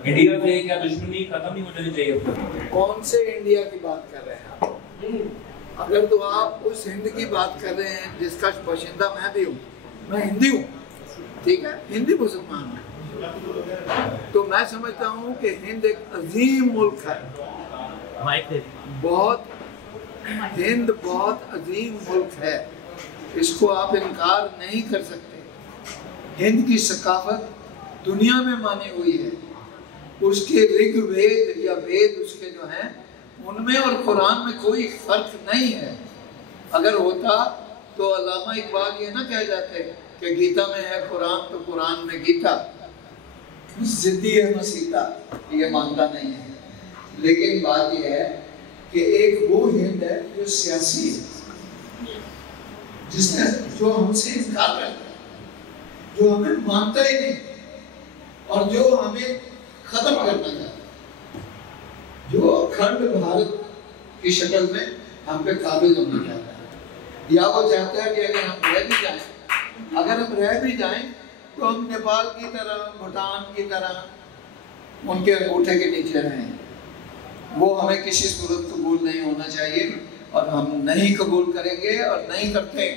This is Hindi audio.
इंडिया से क्या दुश्मनी खत्म नहीं हो जानी चाहिए? कौन से इंडिया की बात कर रहे हैं आप? अगर तो आप उस हिंद की बात कर रहे हैं जिसका बाशिंदा मैं भी हूँ, मैं हिंदी हूँ, ठीक है, हिंदी मुसलमान हूँ, तो मैं समझता हूँ कि हिंद एक अजीम मुल्क है, हिंद बहुत अजीम मुल्क है, इसको आप इनकार नहीं कर सकते। हिंद की सकाफत दुनिया में मानी हुई है, उसके ऋग्वेद या वेद उसके जो हैं उनमें और कुरान में कोई फर्क नहीं है। अगर होता तो अल्लामा इकबाल ये ना कह जाते कि गीता में है कुरान तो कुरान में गीता, जिद्दी है मसीता, ये मानता नहीं है। लेकिन बात यह है कि एक वो हिंद है जो सियासी है, जिसने जो हमसे इनकार करता है, जो हमें मानता ही नहीं और जो हमें खत्म करना चाहता है, जो अखंड भारत की शक्ल में हम पे काबिज होना चाहता है। या वो चाहता है कि अगर हम रह भी जाएं, अगर हम रह भी जाएं तो हम नेपाल की तरह, भूटान की तरह उनके अंगूठे के नीचे रहें। वो हमें किसी सूरत कबूल नहीं होना चाहिए और हम नहीं कबूल करेंगे और नहीं करते।